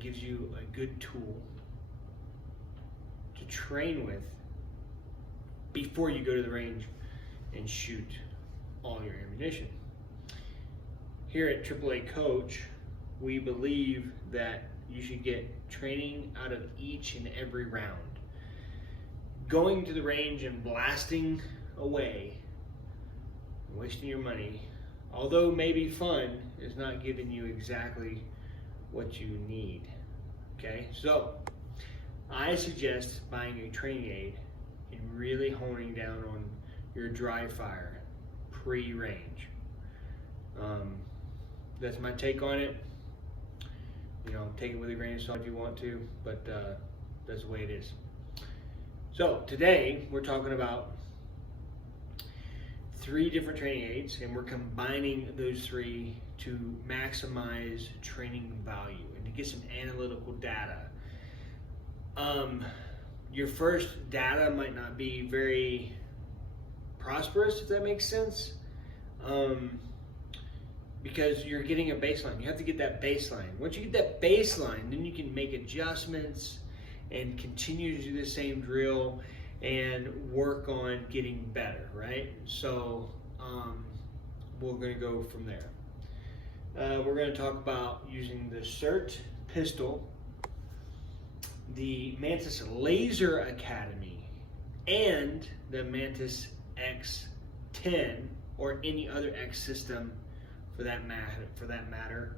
it gives you a good tool to train with before you go to the range and shoot all your ammunition. Here at AAA Coach, we believe that you should get training out of each and every round. Going to the range and blasting away, wasting your money, although maybe fun, is not giving you exactly what you need. Okay, so I suggest buying a training aid and really honing down on your dry fire pre-range. That's my take on it. You know, take it with a grain of salt if you want to, but that's the way it is. So today we're talking about 3 different training aids, and we're combining those 3 to maximize training value and to get some analytical data. Your first data might not be very prosperous, if that makes sense, because you're getting a baseline. You have to get that baseline. Once you get that baseline, then you can make adjustments and continue to do the same drill and work on getting better, right? So we're going to go from there. We're going to talk about using the SIRT pistol, the Mantis Laser Academy, and the Mantis X10, or any other X system for that matter,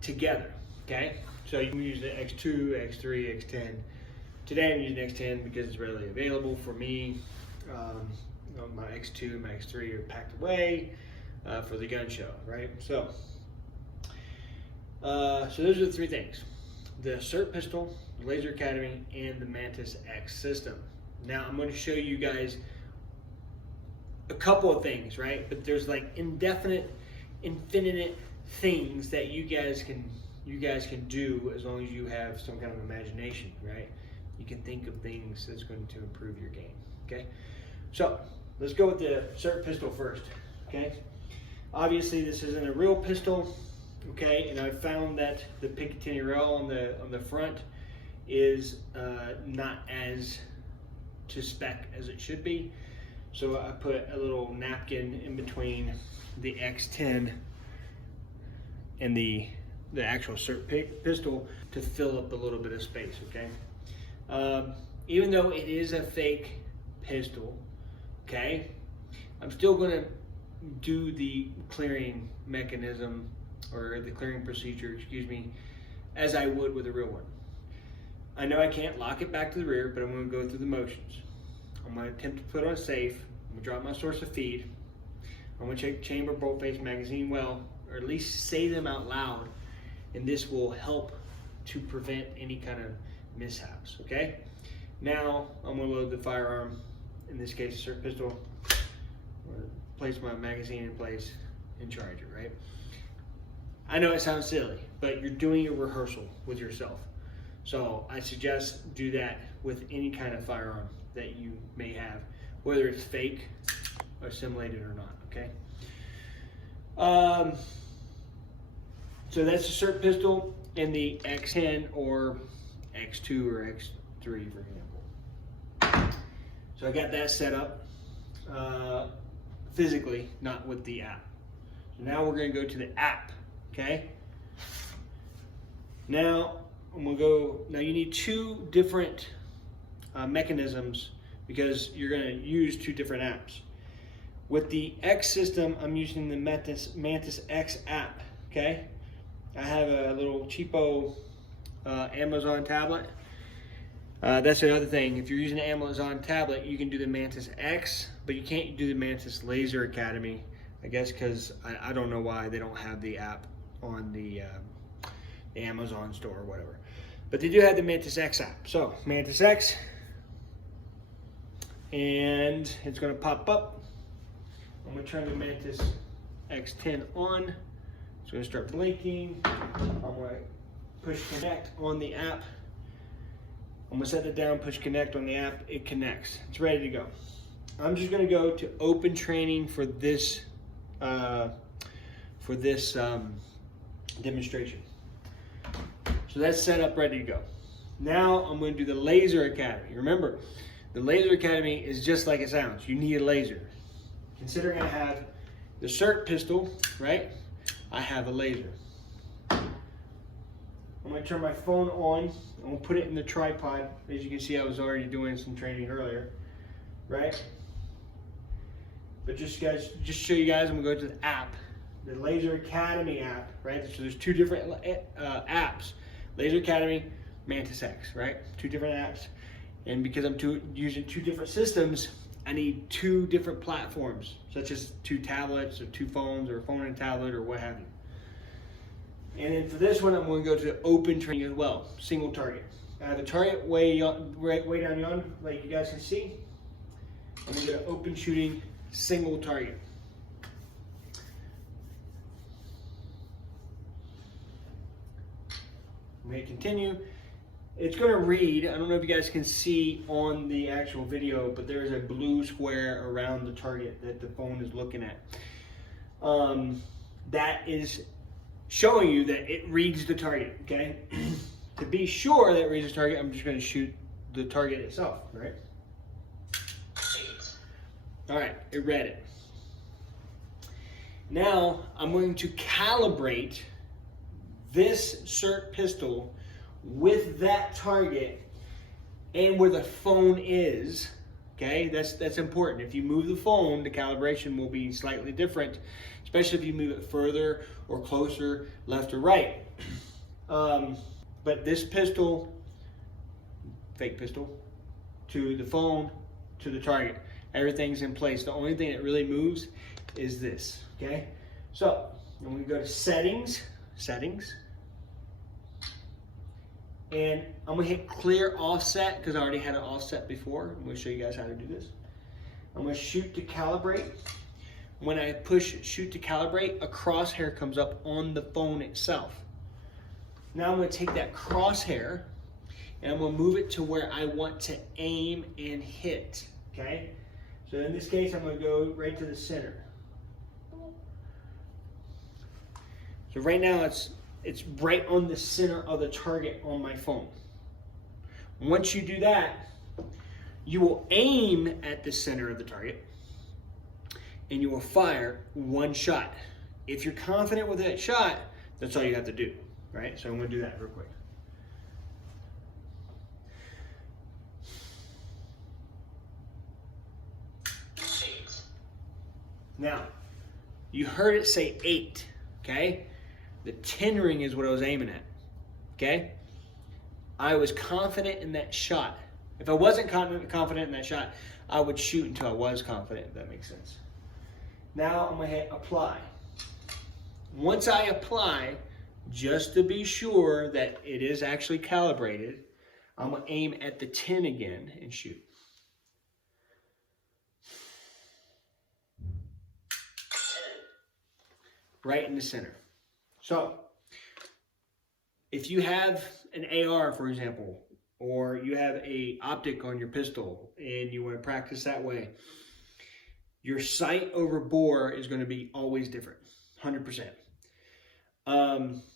together. Okay, so you can use the X2, X3, X10. Today I'm using X10 because it's readily available for me. My X2 and my X3 are packed away for the gun show, right? So those are the 3 things: the SIRT pistol, the Laser Academy, and the Mantis X system. Now I'm going to show you guys a couple of things, right? But there's like infinite things that you guys can do as long as you have some kind of imagination, right? You can think of things that's going to improve your game. Okay, so let's go with the SIRT pistol first. Okay, obviously this isn't a real pistol. Okay, and I found that the Picatinny rail on the front is not as to spec as it should be. So I put a little napkin in between the X10 and the actual SIRT pistol to fill up a little bit of space. Okay, even though it is a fake pistol, okay, I'm still going to do the clearing mechanism, or the clearing procedure, excuse me, as I would with a real one. I know I can't lock it back to the rear, but I'm going to go through the motions. I'm going to attempt to put on a safe. I'm going to drop my source of feed. I'm going to check chamber, bolt face, magazine well, or at least say them out loud, and this will help to prevent any kind of mishaps. Okay, now I'm going to load the firearm, in this case a SIRT pistol. I'm going to place my magazine in place and charge it, right? I know it sounds silly, but you're doing a rehearsal with yourself. So I suggest do that with any kind of firearm that you may have, whether it's fake or simulated or not, okay? So that's the SIRT pistol and the X10 or X2 or X3, for example. So I got that set up physically, not with the app. So now we're going to go to the app, okay? Now I'm going to go. Now you need 2 different mechanisms because you're going to use 2 different apps. With the X system, I'm using the MantisX app. Okay, I have a little cheapo Amazon tablet. That's another thing. If you're using an Amazon tablet, you can do the Mantis X, but you can't do the Mantis Laser Academy. I guess because I don't know why they don't have the app on the Amazon store or whatever. But they do have the Mantis X app. So Mantis X, and it's going to pop up. I'm going to turn the Mantis X10 on. It's going to start blinking. I'm going to push connect on the app. I'm going to set it down, push connect on the app. It connects. It's ready to go. I'm just going to go to open training for this demonstration. So that's set up, ready to go. Now I'm going to do the Laser Academy. Remember, the Laser Academy is just like it sounds. You need a laser. Considering I have the SIRT pistol, right? I have a laser. I'm going to turn my phone on. I'm going to put it in the tripod. As you can see, I was already doing some training earlier, right? But just show you guys, I'm going to go to the app, the Laser Academy app, right? So there's two different apps, Laser Academy, Mantis X, right? Two different apps. And because I'm using two different systems, I need two different platforms, such as two tablets or two phones or a phone and a tablet or what have you. And then for this one, I'm going to go to open training as well, single target. I have a target way down yonder, like you guys can see. I'm going to go to open shooting, single target. I'm going to continue. It's going to read, I don't know if you guys can see on the actual video, but there is a blue square around the target that the phone is looking at. That is showing you that it reads the target, okay? To be sure that it reads the target, I'm just going to shoot the target itself, right? All right, it read it. Now I'm going to calibrate this SIRT pistol with that target and where the phone is, okay? That's important. If you move the phone, the calibration will be slightly different, especially if you move it further or closer, left or right. But this pistol, fake pistol, to the phone, to the target, everything's in place. The only thing that really moves is this, okay? So I'm going to go to settings, and I'm going to hit clear offset because I already had an offset before. I'm going to show you guys how to do this. I'm going to shoot to calibrate. When I push shoot to calibrate, a crosshair comes up on the phone itself. Now I'm going to take that crosshair and I'm going to move it to where I want to aim and hit, okay? So in this case, I'm going to go right to the center. So right now it's right on the center of the target on my phone. Once you do that, you will aim at the center of the target and you will fire one shot. If you're confident with that shot, that's all you have to do, right? So I'm going to do that real quick. Now, you heard it say 8, okay? The 10 ring is what I was aiming at, okay? I was confident in that shot. If I wasn't confident in that shot, I would shoot until I was confident, if that makes sense. Now I'm going to hit apply. Once I apply, just to be sure that it is actually calibrated, I'm going to aim at the 10 again and shoot. Right in the center. So, if you have an AR, for example, or you have a optic on your pistol and you want to practice that way, your sight over bore is going to be always different, 100%.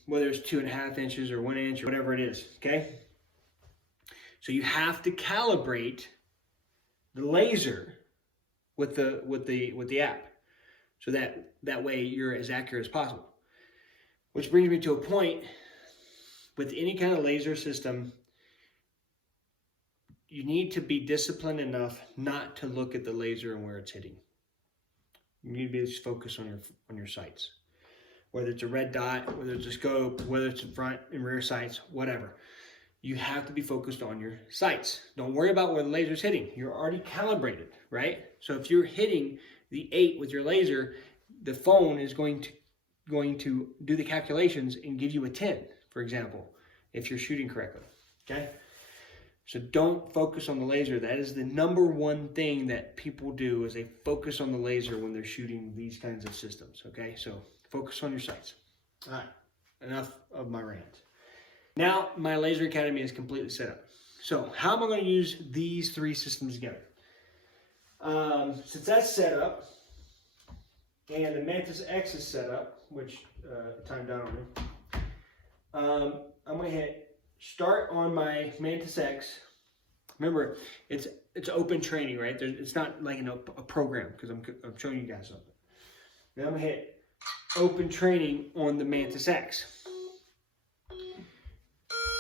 Whether it's 2.5 inches or 1 inch or whatever it is, okay? So you have to calibrate the laser with the app, so that way you're as accurate as possible. Which brings me to a point, with any kind of laser system, you need to be disciplined enough not to look at the laser and where it's hitting. You need to be just focused on your sights. Whether it's a red dot, whether it's a scope, whether it's front and rear sights, whatever. You have to be focused on your sights. Don't worry about where the laser's hitting. You're already calibrated, right? So if you're hitting the 8 with your laser, the phone is going to do the calculations and give you a 10, for example, if you're shooting correctly, okay? So don't focus on the laser. That is the #1 thing that people do, is they focus on the laser when they're shooting these kinds of systems, okay? So focus on your sights. All right, enough of my rant. Now my Laser Academy is completely set up. So how am I going to use these 3 systems together? Since that's set up, and the Mantis X is set up, which timed out on me, I'm going to hit start on my Mantis X. Remember, it's open training, right? It's not like a program, because I'm showing you guys something. Now I'm gonna hit open training on the Mantis X.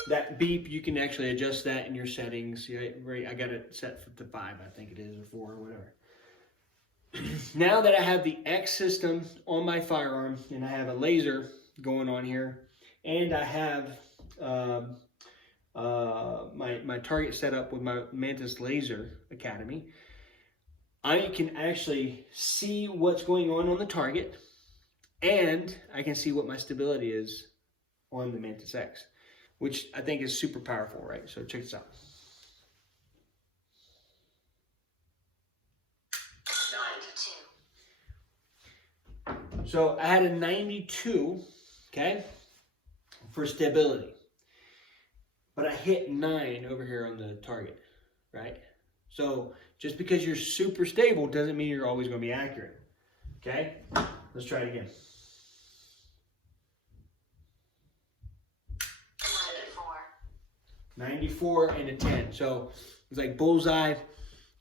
That beep, you can actually adjust that in your settings. Right, I got it set to 5, I think it is, or 4, or whatever. Now that I have the X system on my firearm, and I have a laser going on here, and I have my target set up with my Mantis Laser Academy, I can actually see what's going on the target, and I can see what my stability is on the Mantis X, which I think is super powerful, right? So check this out. So I had a 92, okay, for stability. But I hit 9 over here on the target, right? So just because you're super stable doesn't mean you're always going to be accurate, okay? Let's try it again. 94 and a 10. So it's like bullseye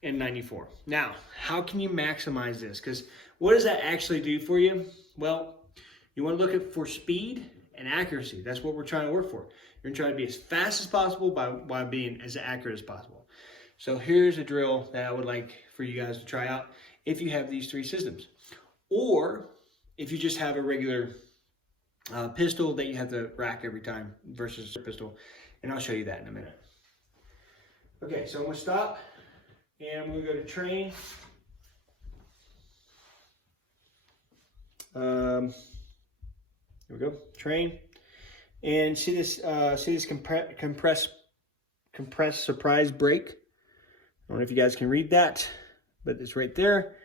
and 94. Now, how can you maximize this? Because what does that actually do for you? Well, you want to look for speed and accuracy. That's what we're trying to work for. You're going to try to be as fast as possible by being as accurate as possible. So here's a drill that I would like for you guys to try out if you have these 3 systems. Or if you just have a regular pistol that you have to rack every time versus a pistol. And I'll show you that in a minute. Okay, so I'm going to stop and I'm going to go to train. Here we go, train. And see this compress surprise break. I don't know if you guys can read that, but it's right there.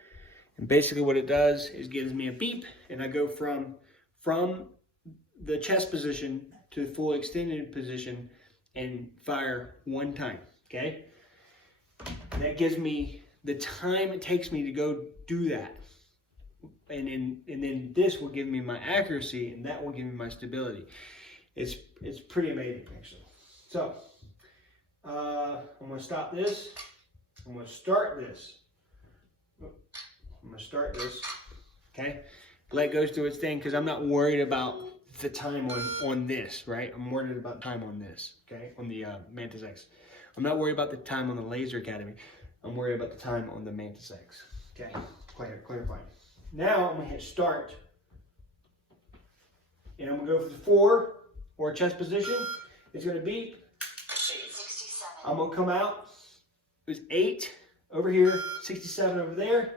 And basically what it does is gives me a beep, and I go from the chest position to the full extended position and fire 1 time, okay? And that gives me the time it takes me to go do that. And then this will give me my accuracy, and that will give me my stability. It's pretty amazing, actually. So I'm going to stop this. I'm going to start this. I'm going to start this. Okay, let it go through its thing, because I'm not worried about the time on this, right? I'm worried about time on this, okay, on the Mantis X. I'm not worried about the time on the Laser Academy. I'm worried about the time on the Mantis X. Okay, clarifying. Now I'm going to hit start, and I'm going to go for the 4 or chest position. It's going to beep. 67. I'm going to come out. It was 8 over here, 67 over there,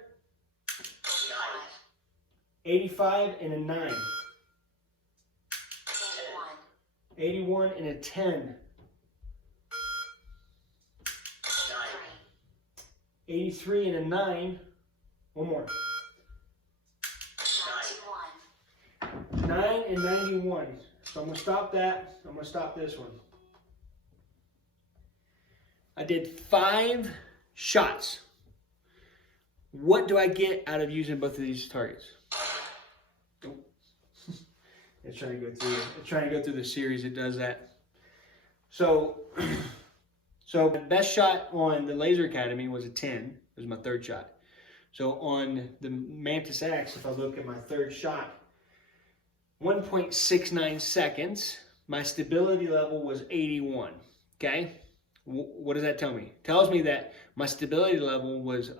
85 and a 9, 81 and a 10, 83 and a 9, one more, 9 and 91. So I'm going to stop that. I'm going to stop this one. I did 5 shots. What do I get out of using both of these targets? Oh. It's trying to go through. It's trying to go through the series. It does that. So the best shot on the Laser Academy was a 10. It was my 3rd shot. So on the Mantis X, if I look at my 3rd shot, 1.69 seconds. My stability level was 81. Okay. What does that tell me? It tells me that my stability level was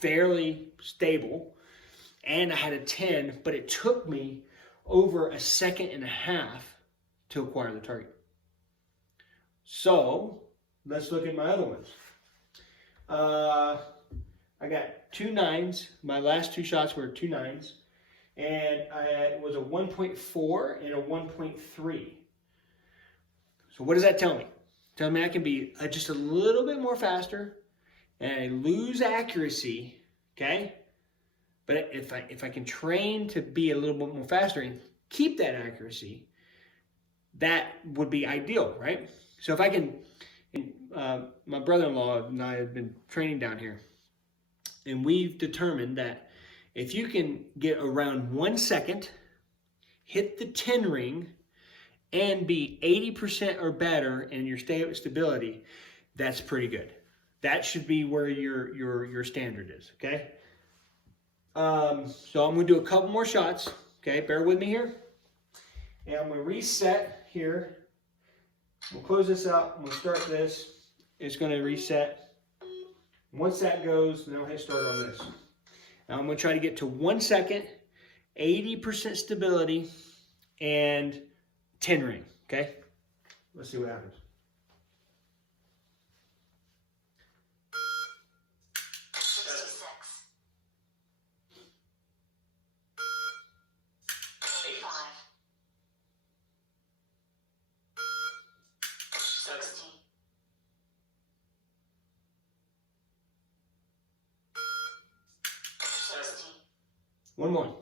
fairly stable, and I had a 10, but it took me over 1.5 seconds to acquire the target. So let's look at my other ones. I got 2 9s. My last 2 shots were 2 9s, and it was a 1.4 and a 1.3. So what does that tell me? Tell me I can be just a little bit more faster, and I lose accuracy, okay? But if I can train to be a little bit more faster and keep that accuracy, that would be ideal, right? So if I can, my brother-in-law and I have been training down here, and we've determined that if you can get around 1 second, hit the 10 ring, and be 80% or better in your stability, that's pretty good. That should be where your standard is, okay? So I'm gonna do a couple more shots, okay? Bear with me here. And I'm gonna reset here. We'll close this out, I'm gonna start this. It's gonna reset. Once that goes, then I'll hit start on this. Now I'm gonna try to get to 1 second, 80% stability, and 10 ring, okay? Let's see what happens. One more.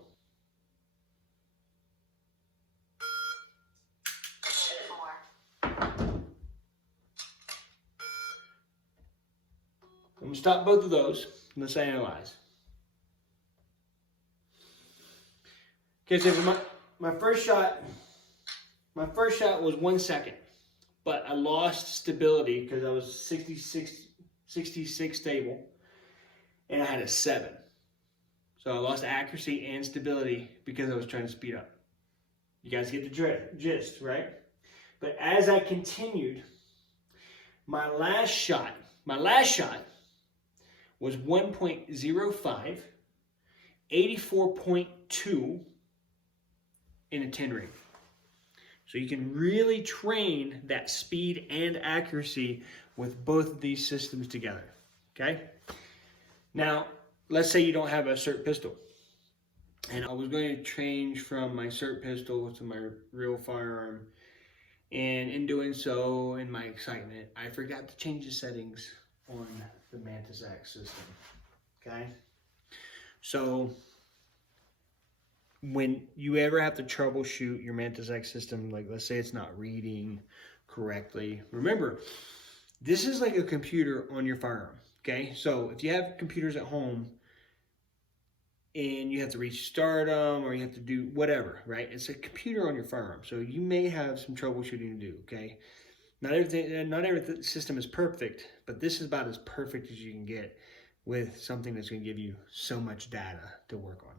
I'm gonna stop both of those. Let's analyze. Okay, so my first shot was 1 second, but I lost stability because I was 66 stable, and I had a 7. So I lost accuracy and stability because I was trying to speed up. You guys get the gist, right? But as I continued, my last shot was 1.05, 84.2 in a 10 ring. So you can really train that speed and accuracy with both of these systems together, okay? Now, let's say you don't have a SIRT pistol. And I was going to change from my SIRT pistol to my real firearm. And in doing so, in my excitement, I forgot to change the settings on the Mantis X system, okay? So, when you ever have to troubleshoot your Mantis X system, like let's say it's not reading correctly, remember, this is like a computer on your firearm, okay? So, if you have computers at home, and you have to restart them or you have to do whatever, right? It's a computer on your firearm. So you may have some troubleshooting to do, okay? Not every system is perfect, but this is about as perfect as you can get with something that's going to give you so much data to work on,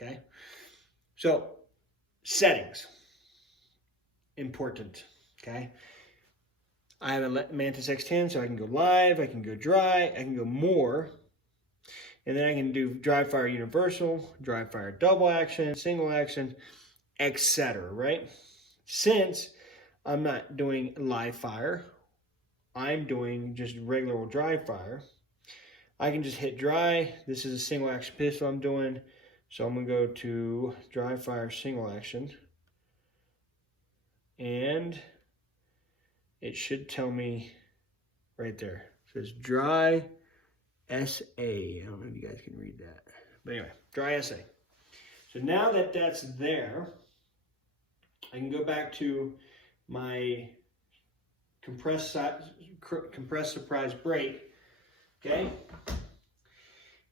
okay? So settings, important, okay? I have a Mantis X10, so I can go live, I can go dry, I can go more. And then I can do dry fire universal, dry fire double action, single action, etc., right? Since I'm not doing live fire, I'm doing just regular old dry fire, I can just hit dry. This is a single action pistol I'm doing. So I'm gonna go to dry fire single action. And it should tell me right there. It says dry SA. I don't know if you guys can read that. But anyway, dry SA. So now that that's there, I can go back to my compressed surprise break, okay?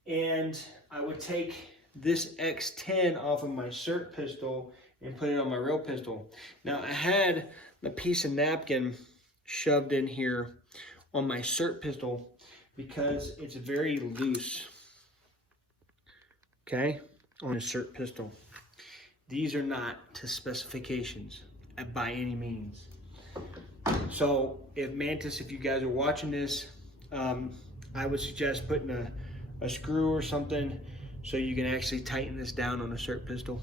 And I would take this X10 off of my SIRT pistol and put it on my real pistol. Now I had a piece of napkin shoved in here on my SIRT pistol because it's very loose, okay, on a SIRT pistol. These are not to specifications by any means. So if Mantis, if you guys are watching this, I would suggest putting a screw or something so you can actually tighten this down on a SIRT pistol.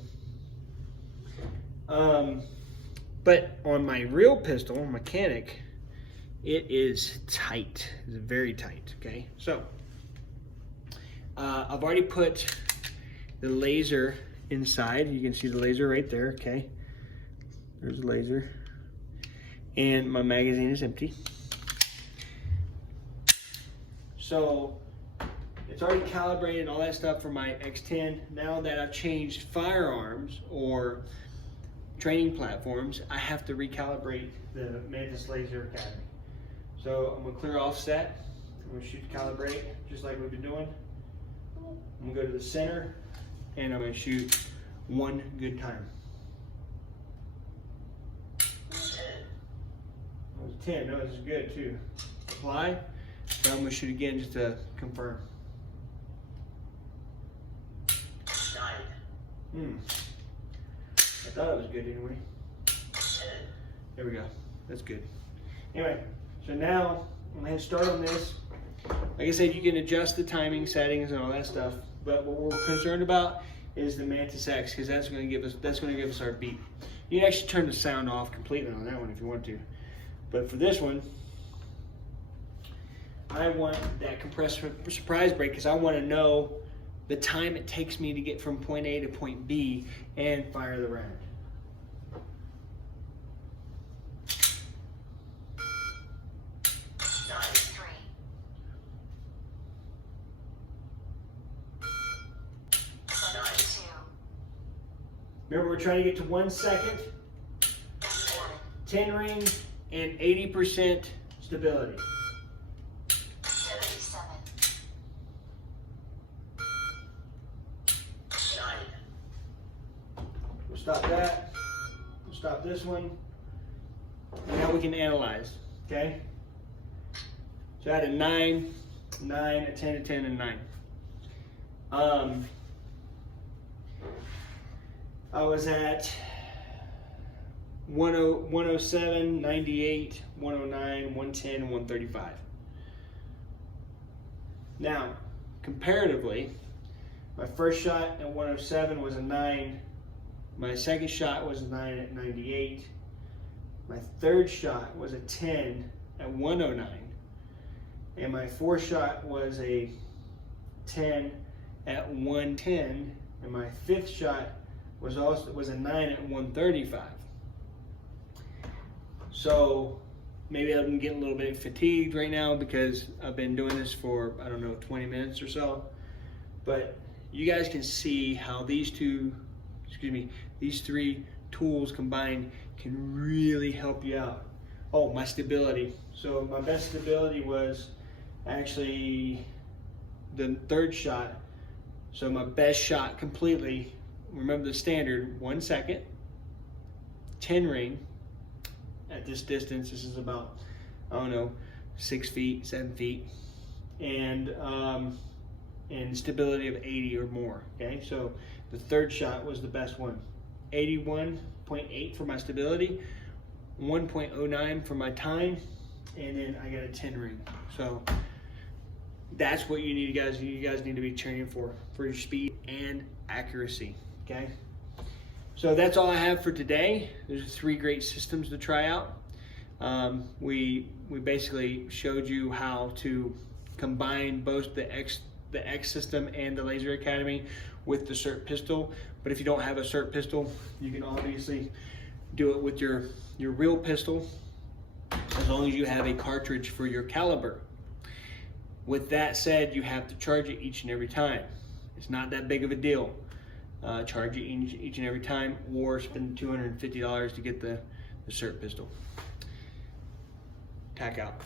But on my real pistol, mechanic, it is tight. It's very tight, okay? So, I've already put the laser inside. You can see the laser right there, okay? There's the laser. And my magazine is empty. So, it's already calibrated and all that stuff for my X10. Now that I've changed firearms or training platforms, I have to recalibrate the Mantis Laser Academy. So I'm gonna clear offset. I'm gonna shoot the calibrate just like we've been doing. I'm gonna go to the center and I'm gonna shoot one good time. 10. No, this is good too. Apply. Now I'm gonna shoot again just to confirm. 9. I thought it was good anyway. 10. There we go. That's good. Anyway, so now I'm gonna start on this. Like I said, you can adjust the timing settings and all that stuff, but what we're concerned about is the Mantis X, because that's going to give us our beat. You can actually turn the sound off completely on that one if you want to, but for this one, I want that compressed surprise break because I want to know the time it takes me to get from point A to point B and fire the round. Remember, we're trying to get to 1 second, 10 rings, and 80% stability. 77. 9. We'll stop that. We'll stop this one. Now we can analyze, okay? So I had a 9, 9, a 10, a 10, and 9. I was at 107, 98, 109, 110, and 135. Now, comparatively, my first shot at 107 was a 9. My second shot was a 9 at 98. My third shot was a 10 at 109. And my fourth shot was a 10 at 110. And my fifth shot was a 9 at 135. So maybe I'm getting a little bit fatigued right now because I've been doing this for, I don't know, 20 minutes or so. But you guys can see how these three tools combined can really help you out. Oh, my stability. So my best stability was actually the third shot. So my best shot completely, remember the standard, 1 second, 10 ring. At this distance, this is about, I don't know, 6 feet, 7 feet, and stability of 80 or more, okay? So the third shot was the best one. 81.8 for my stability, 1.09 for my time, and then I got a 10 ring. So that's what you need, guys. You guys need to be training for your speed and accuracy, okay? So that's all I have for today. There's 3 great systems to try out. We basically showed you how to combine both the X system and the Laser Academy with the SIRT pistol. But if you don't have a SIRT pistol, you can obviously do it with your real pistol, as long as you have a cartridge for your caliber. With that said, you have to charge it each and every time. It's not that big of a deal. Charge it each and every time, or spend $250 to get the SIRT pistol. Tack out.